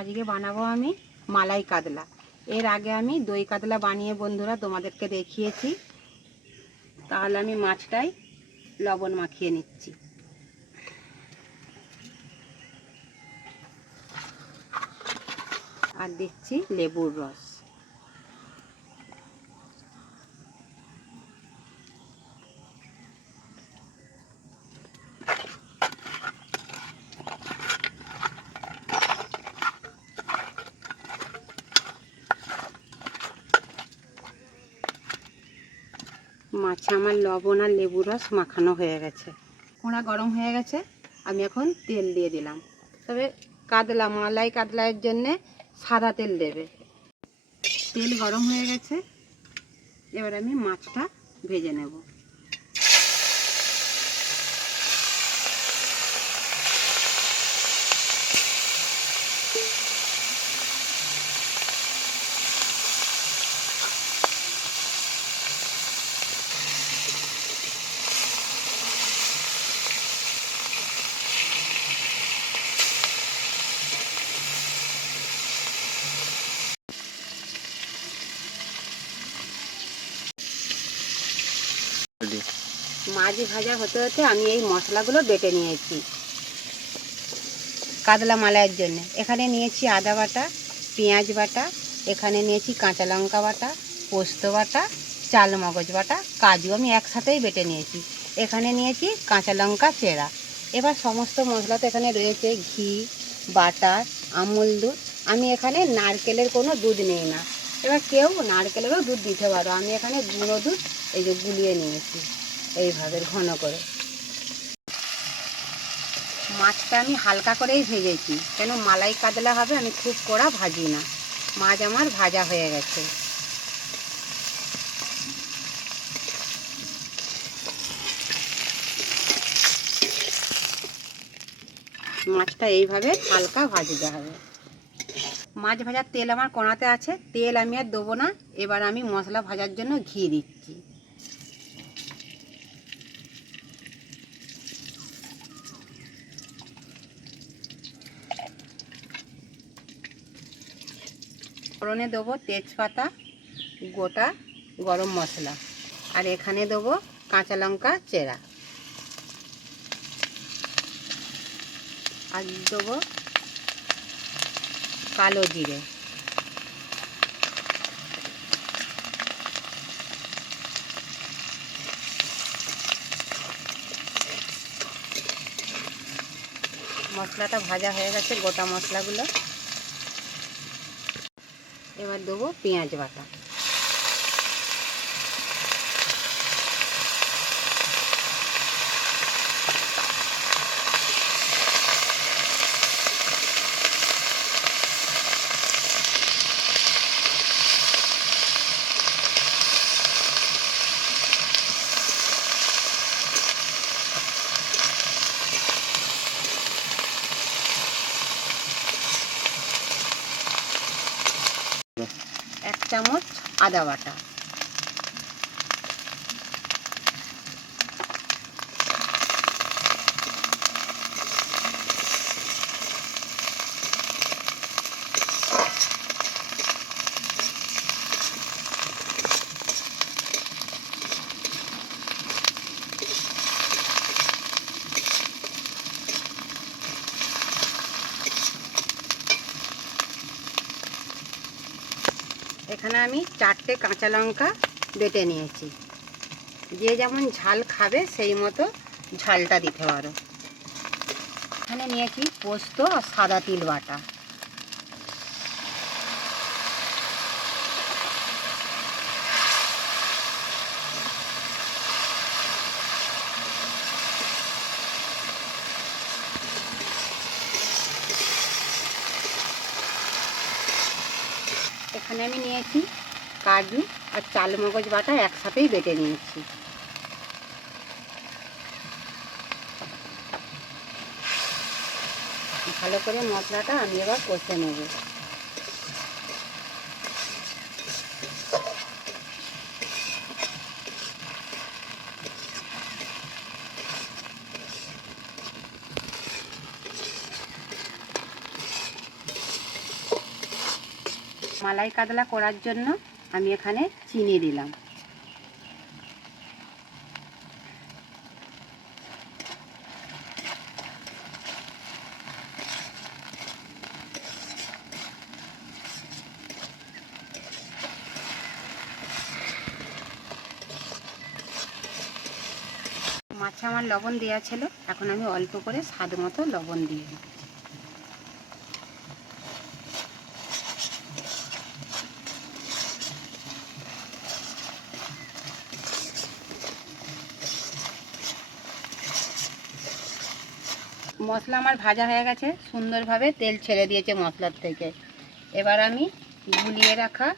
আজকে বানাবো আমি মালাই কাতলা। এর আগে আমি দই কাতলা বানিয়ে বন্ধুরা তোমাদেরকে দেখিয়েছি। তাহলে আমি মাছটাই লবণ মাখিয়ে নিচ্ছি। আর দিচ্ছি লেবুর রস। মাছে আমার লবণ আর লেবুর রস মাখানো হয়ে গেছে। কড়া গরম হয়ে গেছে, আমি এখন তেল দিয়ে দিলাম। তবে কাতলা মালাই কাতলার জন্যে সাদা তেল দেবে। তেল গরম হয়ে গেছে, এবার আমি মাছটা ভেজে নেব। মাছ ভাজা হতে হতে আমি এই মশলাগুলো বেটে নিয়েছি কাতলা মালাইয়ের জন্য। এখানে নিয়েছি আদা বাটা, পেঁয়াজ বাটা, এখানে নিয়েছি কাঁচা লঙ্কা বাটা, পোস্ত বাটা, চাল মগজ বাটা, কাজু আমি একসাথেই বেটে নিয়েছি। এখানে নিয়েছি কাঁচা লঙ্কা চেরা। এবার সমস্ত মশলা তো এখানে রয়েছে, ঘি, বাটার, আমুল দুধ। আমি এখানে নারকেলের কোনো দুধ নিই না। এবার কেউ নারকেলেরও দুধ দিতে পারো। আমি এখানে গুঁড়ো দুধ এই যে গুলিয়ে নিয়েছি এইভাবে ঘন করে। মাছটা আমি হালকা করেই ভেজেছি, কেন মালাই কাতলা হবে, আমি খুব কড়া ভাজি না। মাছ আমার ভাজা হয়ে গেছে। মাছটা এইভাবে হালকা ভাজতে হবে। মাছ ভাজার তেল আমার কড়াতে আছে, তেল আমি আর দেবো না। এবার আমি মশলা ভাজার জন্য ঘি দিচ্ছি। ফোড়নে দেবো তেজপাতা, গোটা গরম মশলা, আর এখানে দেবো কাঁচা লঙ্কা চেরা, আর দেবো কালো জিরে। মশলাটা ভাজা হয়ে গেছে, গোটা মশলাগুলো। এবার দেবো পেঁয়াজ বাটা। এক চামচ আদা বাটা। এখানে আমি 4টে কাঁচা লঙ্কা বেটে নিয়েছি। যে যেমন ঝাল খাবে সেই মতো ঝালটা দিতে পারো। এখানে নিয়েছি পোস্ত আর সাদা তিল বাটা। এখানে আমি নিয়েছি কাজু আর চাল মগজ বাটা, একসাথেই বেটে নিয়েছি। ভালো করে মশলাটা আমি এবার কষে নেব। মালাই কাতলা করার জন্য আমি এখানে চিনি দিলাম। মাছে আমার লবণ দেওয়া ছিল, এখন আমি অল্প করে স্বাদ মতো লবণ দিয়ে দিই। মশলা আমার ভাজা হয়ে গেছে, সুন্দরভাবে তেল ছেড়ে দিয়েছে মশলার থেকে। এবার আমি গুলিয়ে রাখা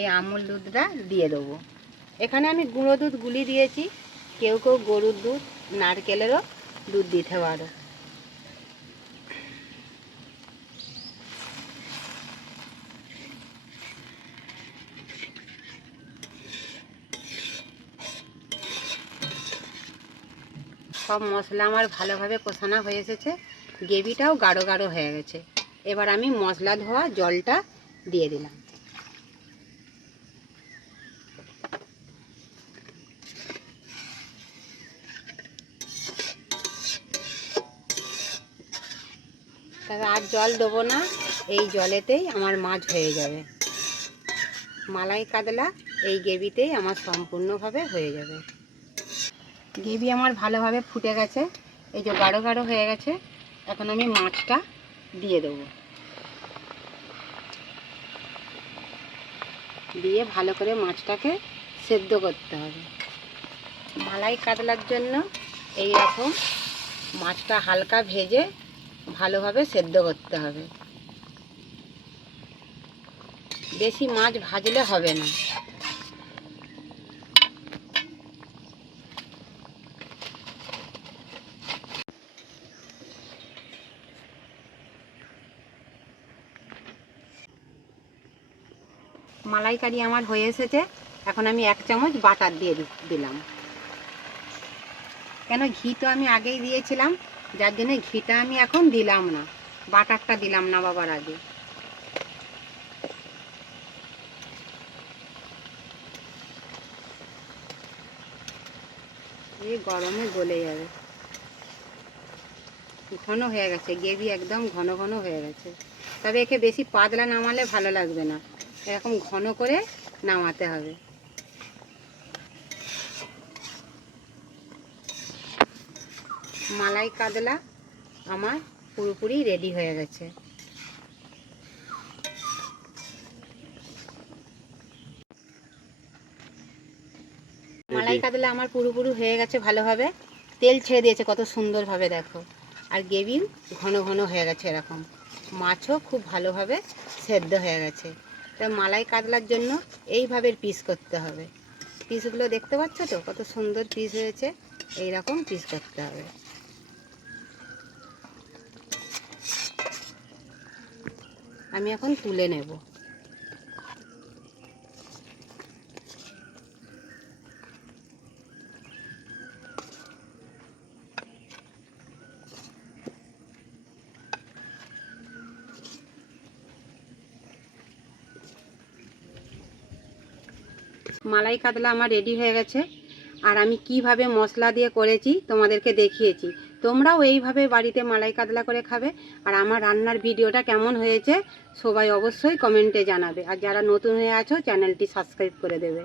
এই আমুল দুধটা দিয়ে দেবো। এখানে আমি গুঁড়ো দুধ গুলি দিয়েছি, কেউ কেউ গরুর দুধ, নারকেলেরও দুধ দিতে পারো। সব মশলা আমার ভালোভাবে কষানো হয়ে এসেছে, গ্রেভিটাও গাঢ় গাঢ় হয়ে গেছে। এবার আমি মশলা ধোয়া জলটা দিয়ে দিলাম। তবে আর জল দেবো না, এই জলেতেই আমার মাছ হয়ে যাবে। মালাই কাতলা এই গ্রেভিতেই আমার সম্পূর্ণভাবে হয়ে যাবে। গ্রেভি আমার ভালোভাবে ফুটে গেছে, এই যে গাঢ় গাঢ় হয়ে গেছে। এখন আমি মাছটা দিয়ে দেবো, দিয়ে ভালো করে মাছটাকে সেদ্ধ করতে হবে। মালাই কাতলার জন্য এই রকম মাছটা হালকা ভেজে ভালোভাবে সেদ্ধ করতে হবে। বেশি মাছ ভাজলে হবে না। মালাইকারি আমার হয়ে এসেছে, এখন আমি 1 চামচ বাটার দিয়ে দিলাম। কেন ঘি তো আমি আগেই দিয়েছিলাম, যার জন্য ঘিটা আমি এখন দিলাম না, বাটারটা দিলাম না বাবার আগে। এই গরমে গলে যাবে। ঘন হয়ে গেছে গ্রেভি, একদম ঘন ঘন হয়ে গেছে। তবে একে বেশি পাতলা নামালে ভালো লাগবে না, এরকম ঘন করে নামাতে হবে। মালাই কাতলা আমার পুরোপুরি রেডি হয়ে গেছে। মালাই কাতলা আমার পুরোপুরি হয়ে গেছে ভালোভাবে, তেল ছেড়ে দিয়েছে কত সুন্দরভাবে দেখো। আর গ্রেভিও ঘন ঘন হয়ে গেছে এরকম, মাছও খুব ভালোভাবে সেদ্ধ হয়ে গেছে। তাই মালাই কাতলার জন্য এইভাবে পিস করতে হবে। পিসগুলো দেখতে পাচ্ছ তো কত সুন্দর পিস হয়েছে, এই রকম পিস করতে হবে। আমি এখন তুলে নেব। মালাই কাতলা আমার রেডি হয়ে গেছে, আর আমি কিভাবে মশলা দিয়ে করেছি তোমাদেরকে দেখিয়েছি। তোমরাও এইভাবে বাড়িতে মালাই কাতলা করে খাবে। আর আমার রান্নার ভিডিওটা কেমন হয়েছে সবাই অবশ্যই কমেন্টে জানাবে। আর যারা নতুন হয়ে আছো চ্যানেলটি সাবস্ক্রাইব করে দেবে।